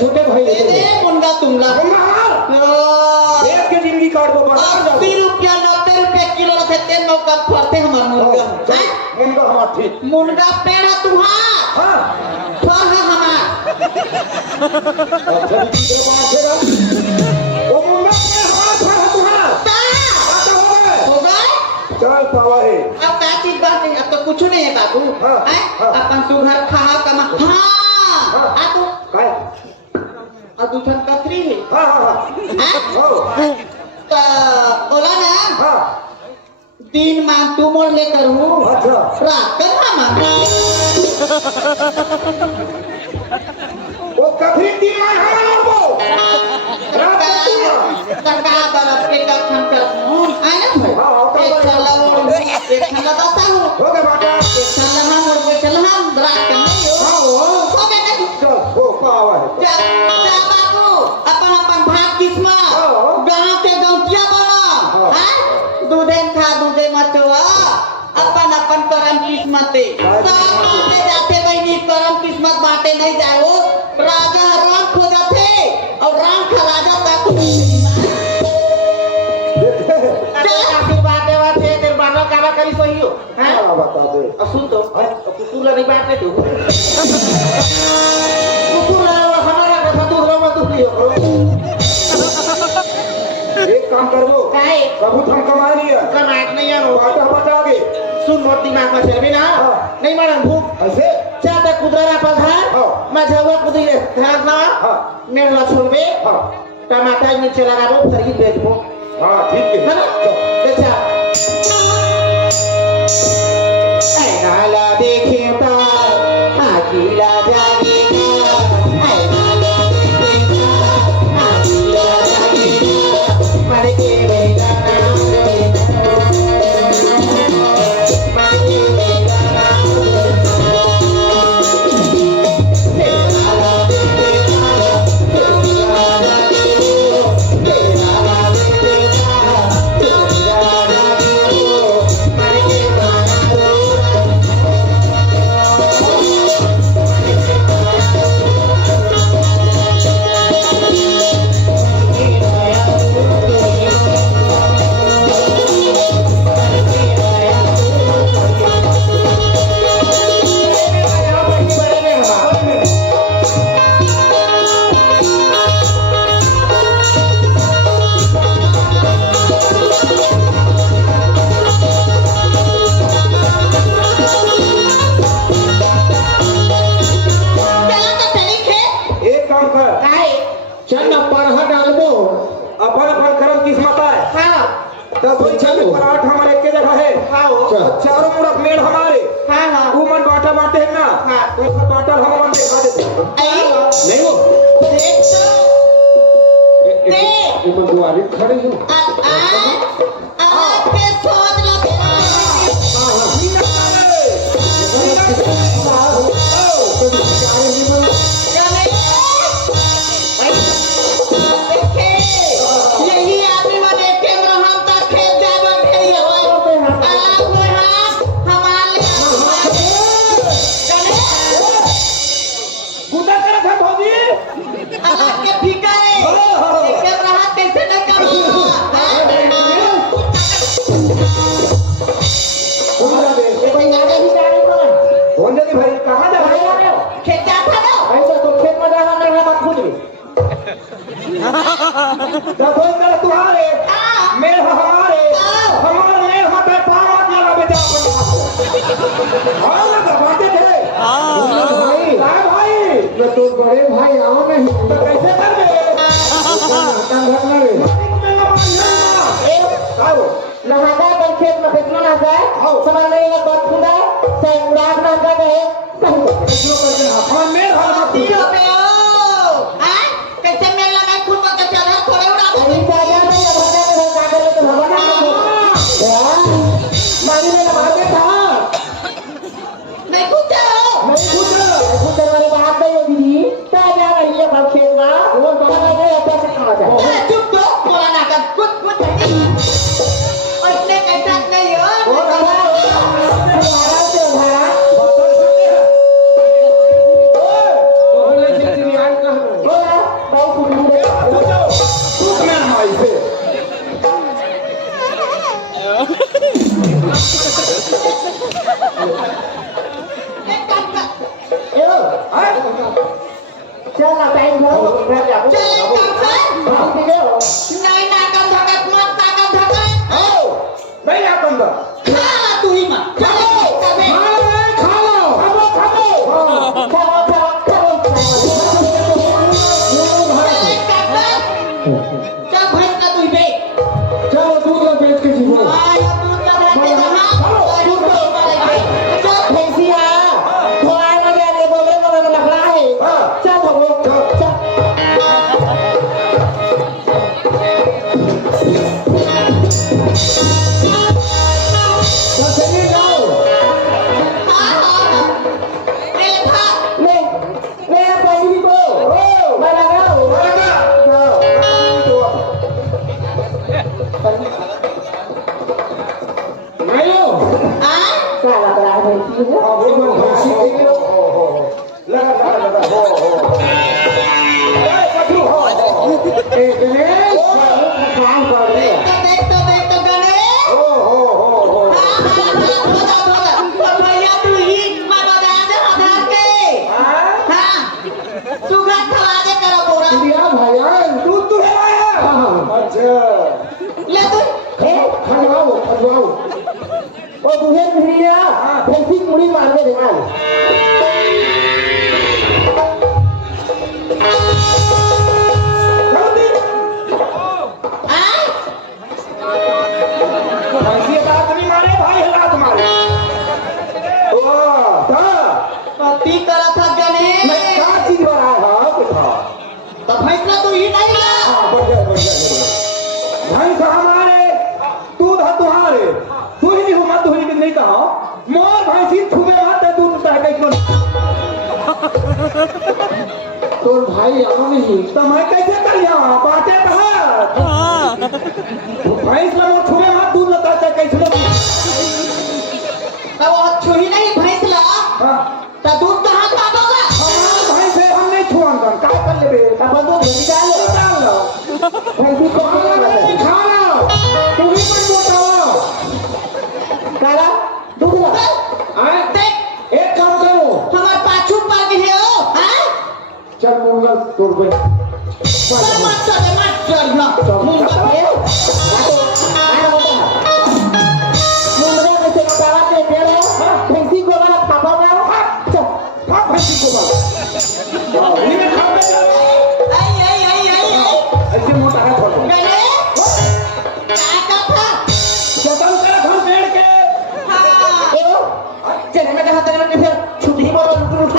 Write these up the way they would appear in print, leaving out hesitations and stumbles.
छोटे भाई दे मुंडा तुमला एक के जिंदगी काट दो 80 रुपया 90 रुपया किलो रहते तेल नौका फरते हमर मुंडा मुंडा हमार ठीक मुंडा पेड़ा तुम्हार हां फर है हमार अच्छा दूसरे बात है वो मुंडा पे हमारा फर है तुम्हारा हो गए चल पावा है अब क्या चीज बात है अब तो कुछ नहीं है बाबू हैं अपन सुघर खा कमा हां आ तो काय आ दूसरा कतरी है हां हां हां तो बोला ना हां दिन मांग तू मोड़ लेकर हूँ अच्छा रात कर हम वो कभी दिन में हमारा वो सरकार बरफ के का हम कर आए ना एक चला वो एक चला दाता हो हो गए बाटा एक चला हम और वो चला हम रात कर नहीं हो हां हो बेटा चल हो पावा है जा बाबू अपन अपन भाग किस्मत गांव के गौटिया बना हैं दूधे खा दूधे मचवा अपन अपन करम किस्मत सामने जाते बहनी करम किस्मत बांटे नहीं जाओ राजा राम खो जाते और राम खा राजा तक बाटे बाटे तेरे बाबा काला करी सही हो हैं बता दे सुन तो कुकुर नहीं बांटने तू कुकुर हमारा का दूसरा मत दियो एक काम कर वो काहे सबूत हम कमा लिया कमाट नहीं है बाटा बता के सुन मोर दिमाग में चल भी ना नहीं मारन भूख ऐसे चाहता कुदरा पधार मैं झवा कुदी धार ना मेरे ला छोड़बे टमाटर मिर्च लगाबो फरी बेचबो हां ठीक है ना बेचा ऐ नाला देखे ता हाजीला जागेगा ऐ नाला देखे ता हाजीला जागेगा मर के मेरा नाम चारों मुड़क मेल हमारे मन बाटा बाटे है ना तो बाटा हम मन दिखा देते नहीं हो देख तो दुआरे खड़े हो आपके सोच लगे यही आदमी वाले कैमरा हम तक खेत जाबो भेड़िए हो आपके फीका है कैमरा हाथ कैसे न करो भाई कहाँ जा रहे हो खेत जाता ना ऐसा तो खेत में जाना मेरा मत खुद तुम्हारे मेल हमारे हमारे मेल हमारे पाँव लगा बेटा हाँ लगा बातें थे भाई भाई मैं तो बड़े भाई आओ नहीं तो कैसे कर दे नहाता है खेत में कितना नहाता है समझ नहीं है बहुत खुदा से उड़ान नहाता है हम मेल हमारे कैसे मेला में खुद को चला थोड़े उड़ा नहीं कुछ वाले बात नहीं होगी क्या जा रही है खेत में वो बना गए ऐसा खा जाए चुप तो बोला ना कर कुछ और इसने कैसा नहीं हो अंदर खा तू ही मां चलो कबे खा लो चल भैंस का तू ही बे चलो दूध लो बेच के जीवो आया दूध का रहते कहां दूध को मारे चल भैंसिया थोड़ा लगे ने बोले बोले लग रहा है चल भगो चल चलिए जाओ ले खा ले ले पहली भी को मैं लगाओ नहीं लो आ क्या लग रहा है भैंसी है लगा काम कर रहे हैं देख तो गने भैया तू ही मैं बता दे आधार के हां तू घर खवा दे करो पूरा ले तू ओ दुहेन भैया भैंसी मुड़ी मार दे ध्यान आ पति करा था गने तो फैसला तू ही नहीं ला हमारे दूध है तुम्हारे तू ही हो मत हुई नहीं कहा मोर भैंसी छुबे मत दूध चाहे क्यों तोर भाई आओ नहीं तो मैं कैसे करिया बाटे कहा भैंस ला मोर छुबे मत दूध लता चाहे कैसे तो वो छुई नहीं फैसला हां तो दूध कहां पाओगे हमार भैंस है हम नहीं छुआंगा का कर लेबे अपन तो निकाल लो भैंसी को खा लो तू ही मत मोटाओ काला दूध लगा आए देख एक काम करो हमार पाछू पाग है हो हां चल मुंगल तोड़ पे मत चल ना मुंगा भैंसी को वाला खापा में चल खा भैंसी को मार ये में खा ले आई ऐसे मोटा है बोलो गने आता था स्वतंत्र घर पेड़ के हां चल मैं कहा तेरे में फिर छुट्टी बोलो लुटू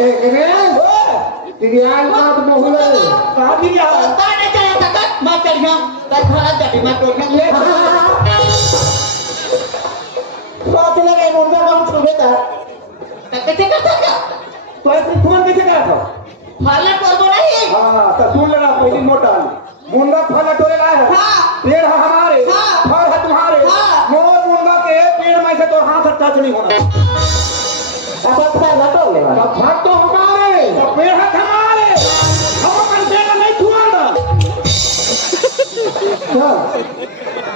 एक ने दियाल बात बहुले शादी क्या ताने चला था मैं चल गया तर खड़ा जाके मैं टोक ले सोच लगे मुर्गा कम छुबे था कैसे करता क्या तो ऐसे फोन कैसे करा था फाला करबो नहीं हां तो सुन लेना पहली मोटा मुंगा फल टोले लाए है हां पेड़ है हमारे हाँ। फल है तुम्हारे हाँ। मोर मुंगा के पेड़ में से तो हाथ से टच नहीं होना अब अच्छा लटो ले तो फल तो हमारे तो पेड़ है हमारे हम अपन पेड़ नहीं छुआंगा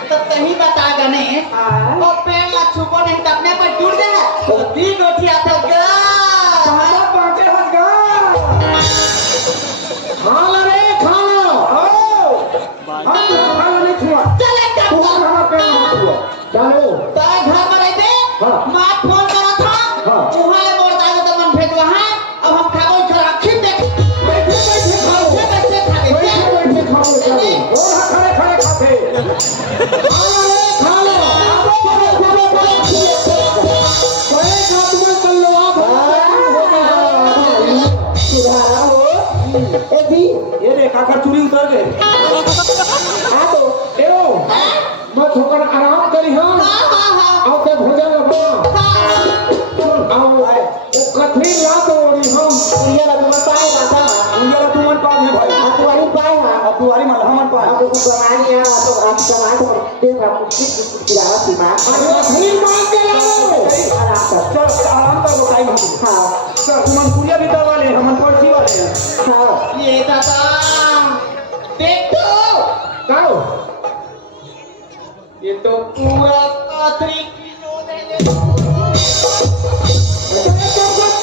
तो कहीं बता गने वो पेड़ ला छुपो नहीं तो अपने पर जुड़ गया तो दी गोठी आता गा हमारा बाटे हट गया खा ले खा लो हम तो खा नहीं छुआ चल एक तू काम हमारा पेड़ मत छुआ चलो तो घर पर रहते हाँ। मां फोन करा था हाँ। वहां मोर दादा तो मन भेज वहां अब हम खाबो खरा खिन देख बैठे बैठे खाओ बैठे खाते बैठे बैठे खाओ चलो और खड़े खड़े खाते खा लो कोई खात में चल लो आप सुधारा हो ए जी ये देख आकर चूड़ी उतर गए आ तो एओ मैं ठोकर आराम करी हां हां हां आओ के भोजन लगो आओ ओ कथी रात ओरी हम ये लग मत पाए बाता उंगला तुमन पास है भाई आ तुम्हारी पाए हां अब तुम्हारी मन हमन पास आपको कुछ कमानी है तो आप कमाए तो देख आप कुछ गिरावा सीमा कथी मांग के लाओ आराम कर चल आराम कर वो टाइम हम हां चल तुमन पूजा भीतर वाले हमन पर्ची वाले हैं हां ये दादा देख तो काओ ये तो पूरा कातरी किलो दे ले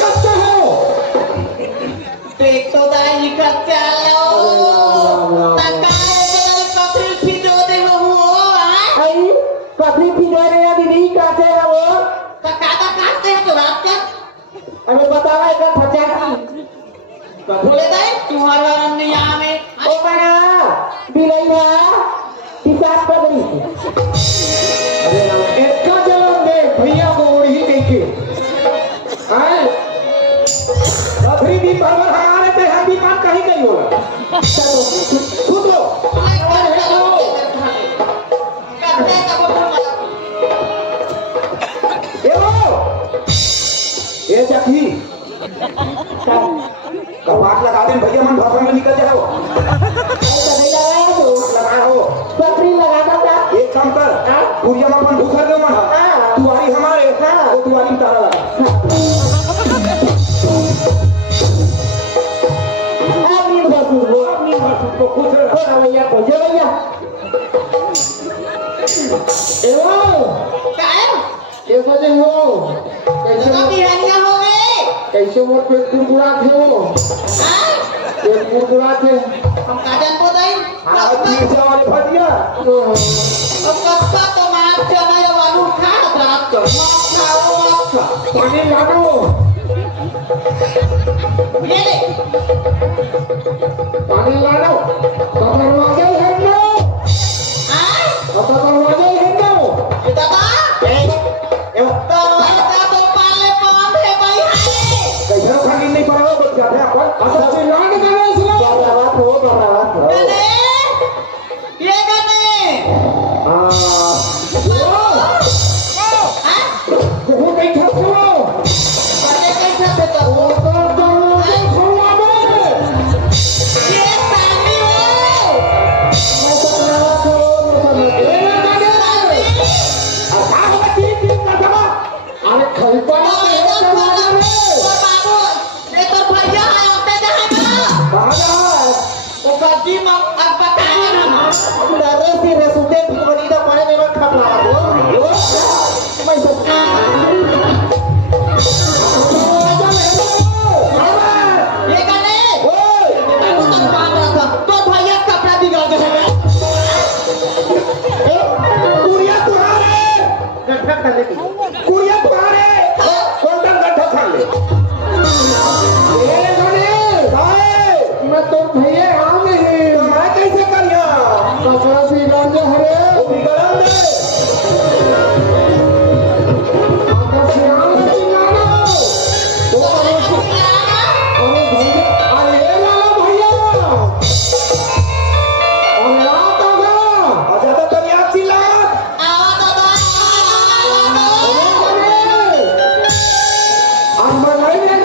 कच्चा है देख तो दाई कच्चा लो तकाए बदल कातरी फिजो दे हो हां आई बतावा एक फचा बोले दे तुम्हारा नहीं आवे ओ बना बिलाई भा हिसाब पकड़ी अरे एक का जन्म दे भैया को ओढ़ी कह के हैं अखरी दी पावर हमारे ते हम भी मान कहीं गई होला खुद लो ये चखी कपाट लगा दे भैया मन भाषण में निकल जाओ ऐसा नहीं लगाया तो लगाया हो पकड़ी लगा दो एक काम कर पूरिया में अपन भूखर दे मन तुम्हारी हमारे वो तुम्हारी तारा लगा आमीन बाबू वो अपनी बात को खुश रखो थोड़ा भैया को जो भैया एवो कैसे जे हो कैसे कैसे वो पेट कुरकुरा थे वो पेट कुरकुरा थे आज ठीक से वाले भजिया पानी लाडो पानी लाडो दरवाजे हेंडो दरवाजे हेंडो कैसे खानी नहीं पाओ बच जाते अपन अच्छा से लाड करे इसलिए बराबर हो को कहीं खा छो वो तो दरवाजे खोला दे अरे खलपा Dari si Resuden di Manila mana memang kapal aku. Masih कुरिया तुम्हारे गड्ढा करने की। कुरिया तुम्हारे कोंडल गड्ढा खा ले ये गने भाई मैं तो भैया आ नहीं। तो मैं कैसे करिया कपड़ा सी गांव हरे। वो बिगड़न दे आका से आम नहीं लाना। तो अरे भैया अरे ये लाना भैया। अरे आता ना। ज्यादा तो याद चिल्ला आज बनाई नहीं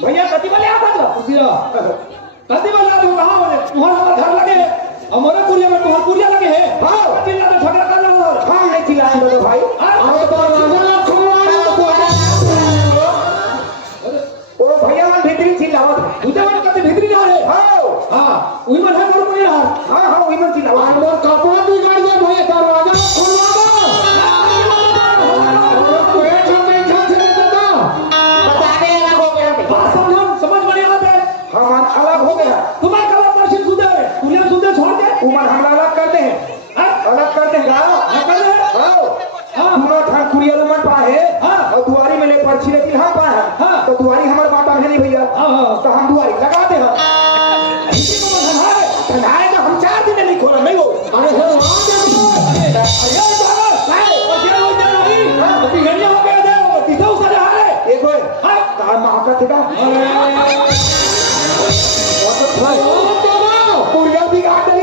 भैया कति वाले आता था कति वाले आते हो कहाँ वाले तुम्हारा हमारा घर लगे हमारे कुरिया में तुम्हारा कुरिया लगे है हाँ चिल्ला तो झगड़ा कर लो हाँ नहीं चिल्लाएंगे तो भाई अरे तो ओ भैया मन भीतरी चिल्लावत तुझे मन कति भीतरी जा रहे हाँ वही मन है मोर कुरिया हाँ हाँ वही मन चिल्लावत और कपड़ा बिगड़ गया भैया दरवाजा खुलवा दो। समझ में नहीं आते हम अलग हो गया तुम्हारे कलर पर सिर्फ सुधे कुरिया सुधे छोड़ दे उमर हम अलग करते हैं अलग करते हैं गाँव कर दे दोनों ठान कुरिया उमर पा है और दुआरी में ले पर्ची लेती हम पा है तो दुआरी हमारे बाटा है नहीं भैया तो हम दुआरी लगाते हैं ठंडाए तो हम 4 दिन नहीं खोला नहीं वो अरे सर वहाँ क्या कुरिया भी गाड़ी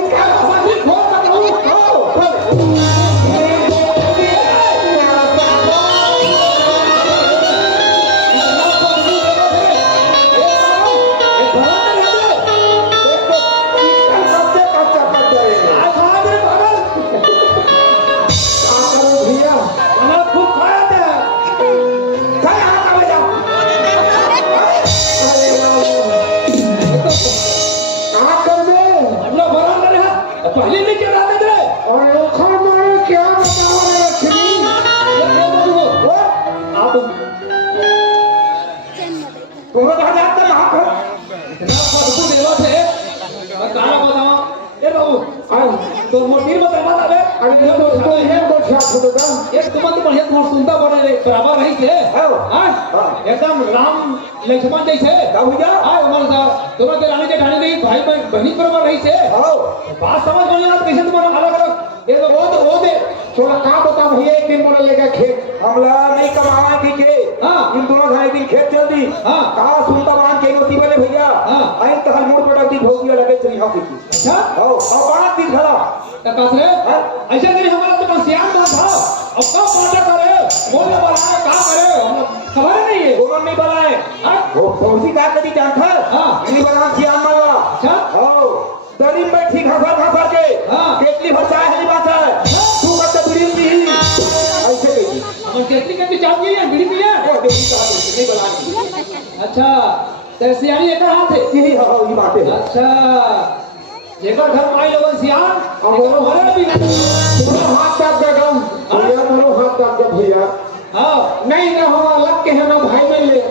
पहले नहीं क्या रहते थे और लोखा मारे क्या बताओ रे लक्ष्मी आप तुम्हें कहा जाता है वहां पर इतना फालतू देवा थे मैं कहा बताऊं ये बाबू तो मोटी बता अबे अरे ये तो ये तो छाप तो का एक तुम तो बढ़िया तुम्हारा सुनता बड़े रे बराबर रही थे हां एकदम राम लक्ष्मण जैसे का भैया हां उमर साहब दोनों के रानी के ढाणी नहीं भाई बहनी बराबर रही थे हां बात समझ में नहीं आता कैसे तुम्हारा अलग अलग ये तो वो दे थोड़ा का बता भैया एक दिन मोरा लेके खेत हमला नहीं कमावा की के हां इन दोनों भाई दिन खेत चल दी हां कहा सुनता बांध के नोती वाले भैया हां आई तो हल मोड़ पटक दी भौगिया लगे चली हां की अच्छा हां और बात दिन खड़ा तकासरे ऐसा नहीं हमारा तो सियान बात था अब कब बात करे बोले बनाए का करे हम खबर नहीं है वो नहीं बनाए हां वो फौजी का कदी जानता हां नहीं बना सियान मारवा अच्छा हां दरी में ठीक हफर के हां केतली भरचाए हली बात है तू कब बीड़ी पी ऐसे कही हम केतली के चाव की है बीड़ी पी है वो देवी का नहीं बनानी अच्छा ते सियानी एक हाथ है यही हां ये बात है अच्छा जेकर घर माई लोगन सियान और हमारे भी हाथ काट दे गम भैया मोरो हाथ काट दे भैया हां नहीं रहो अलग के है ना भाई में ले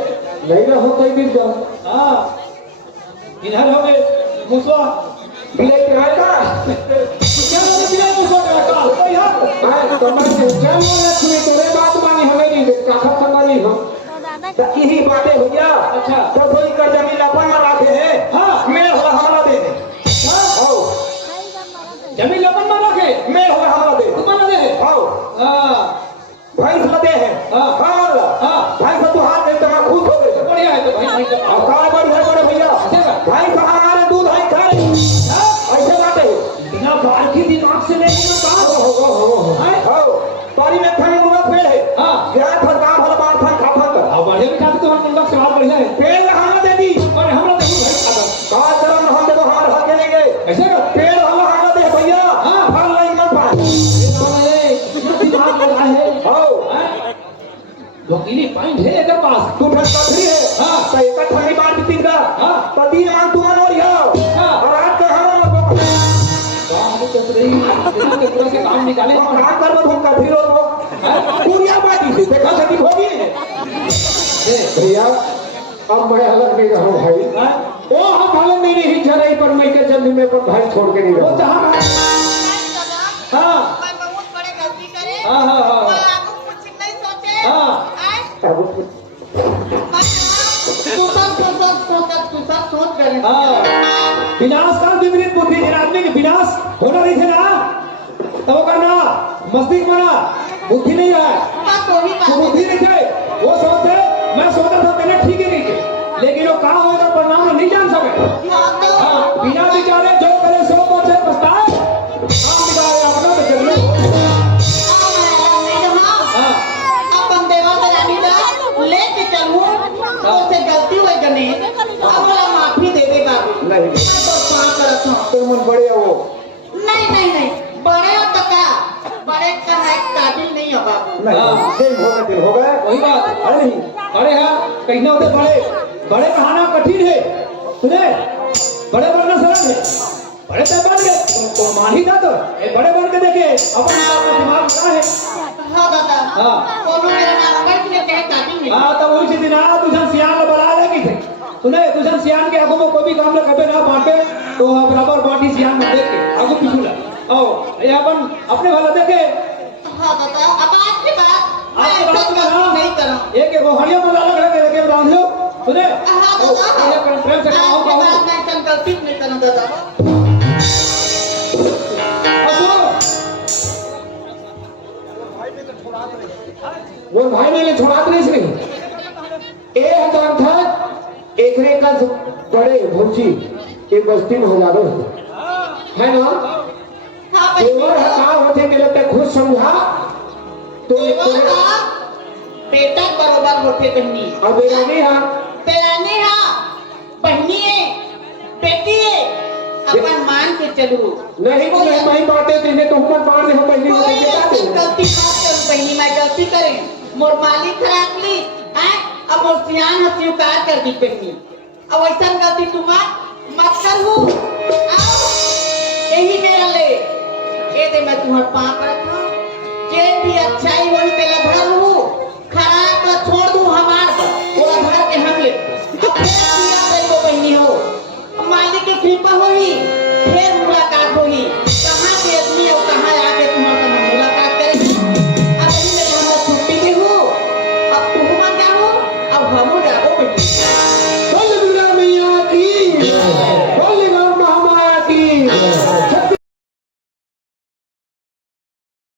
नहीं रहो कोई भी जाओ हां इधर हो गए मुसवा बिलाई रहेगा क्या बोले बिलाई मुसवा का भैया हां कमर से चल लक्ष्मी तेरे बात मानी हमें नहीं का खत्म नहीं हम तो यही बातें हो गया अच्छा तो कोई कर जमीन अपन में रखे है हां मैं हमला दे दे हां जमीन अपन में रखे मैं हमला दे तुम ना दे हां हां भाई लदे है हां हां भाई से तू हाथ दे तो मैं खुश हो गए बढ़िया है तो भाई का बढ़िया बड़े भैया भाई से हमारे दूध है खाए ऐसे बातें बिना बाल की दिमाग से नहीं ना बात हो हां पारी में थाने मुंगा पेड़ है हां यहां पर काम भला बात था खाफा कर अब बढ़िया भी खाते तो हम मुंगा स्वाद बढ़िया है पेड़ हमने दे दी और हमने दे दी भाई का करम हम देखो हमारे हाथ के लेंगे ऐसे पेड़ हमने दे भैया हां फल नहीं मत पाए दिमाग लगा है हां वकीली पॉइंट है इधर पास तू ठकरी है हां तो एक ठगी बात तीन का हां तो तीन मान तू मान और हां और आज का हम तो रही के पूरा से काम निकाले काम कर तुम का फिर और पूरिया बाटी से देखा सकी होगी भैया अब मैं अलग नहीं रहूं भाई वो हम अलग नहीं रही चराई पर मैं के जल्दी में पर भाई छोड़ के नहीं रहूं जहां हां मैं बहुत बड़े गलती करे हां हां हां आपको कुछ नहीं सोचे हां तू सब सोच करे हां विनाश का विपरीत बुद्धि जिन आदमी के विनाश होना नहीं थे ना तब करना मस्तिष्क बना बुद्धि नहीं है कोई बात तो बुद्धि नहीं थे वो सोचते मैं सोचा था मैंने ठीक ही नहीं थे लेकिन वो कहा होगा परिणाम नहीं जान सके हाँ बिना विचारे जो करे सो पहुंचे पछताए काम निकाले अपना तो चलिए हाँ अपन देवा रानी का लेके चलूं तो से गलती हुई गने हमरा माफी दे दे बाबू नहीं तो पाप करत हूं तो मन बड़े हो नहीं बड़े हो तो का बड़े का है काबिल नहीं हो बाबू नहीं दिन हो गए वही बात अरे नहीं बड़े हैं कहीं ना होते बड़े कहाना कठिन है सुने बड़े बनना सरल है बड़े तब बन गए तो मान ही था तो बड़े बन के देखे अपन दिमाग क्या है हां दादा हाँ कोनो मेरा नाम कर के कहे काबिल नहीं हाँ तो वही दिन आ तुझन सियान बना लेगी थे सुने तुझन सियान के आगो में कोई भी काम ना कबे ना बांटे तो बराबर बांटी सियान में देख के आगो पीछू ला आओ ये अपन अपने वाला देखे हां दादा अब आज के बाद आज के बाद मैं नहीं करूं एक वो हरिया में अलग लगे लेके बांध लो सुने हां दादा ये प्रेम से काम आज के बाद मैं चल गलती नहीं करूं दादा वो भाई ने छोड़ा नहीं सही ए काम था एकरे का बड़े भौजी के बस्ती में हजारों है ना हां देवर हका होते के लगता खुद समझा तो बेटा बरोबर होते बहनी अब रानी हां पेरानी हां बहनी है बेटी है अपन मान के चलू नहीं तो मैं बातें तेने तो ऊपर बांध दे हम बहनी को देके जाते गलती मत कर बहनी मैं गलती करें मोर मालिक खराब ली हैं अब मोर सियान स्वीकार कर दी बहनी अब ऐसा गलती तू मत कर हूं यही मेरा ले तुहर पाप रखा जे भी अच्छाई हो